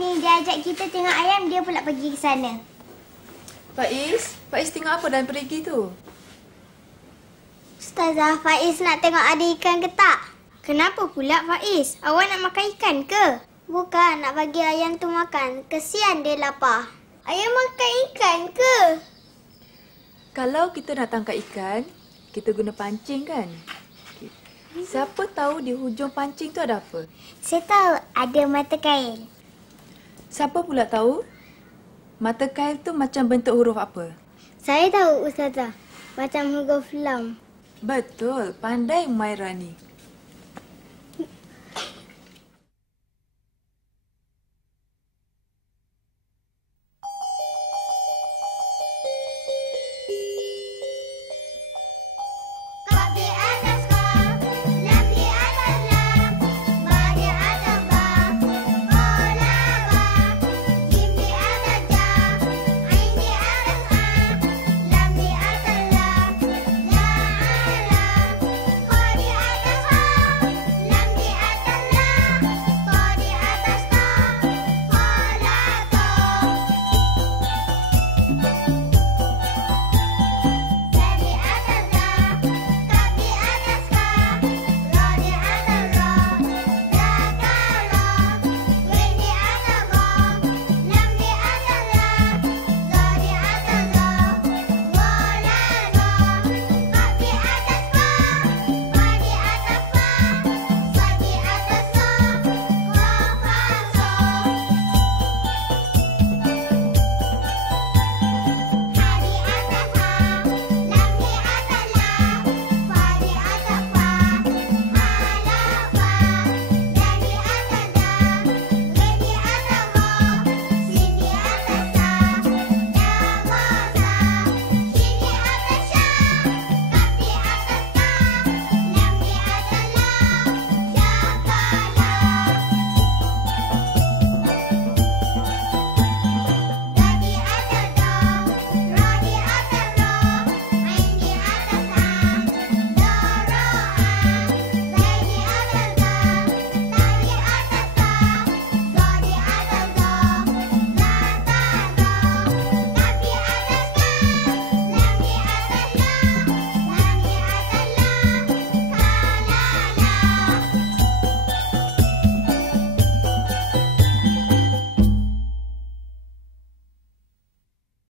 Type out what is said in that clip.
dia ajak kita tengok ayam, dia pula pergi ke sana. Faiz, Faiz tengok apa dalam perigi tu? Ustazah, Faiz nak tengok ada ikan ke tak? Kenapa pula Faiz? Awak nak makan ikan ke? Bukan, nak bagi ayam tu makan. Kesian dia lapar. Ayam makan ikan ke? Kalau kita nak tangkap ikan, kita guna pancing kan? Siapa tahu di hujung pancing tu ada apa? Saya tahu ada mata kail. Siapa pula tahu mata kail tu macam bentuk huruf apa? Saya tahu Ustazah. Macam huruf lam. Betul, pandai Mairani.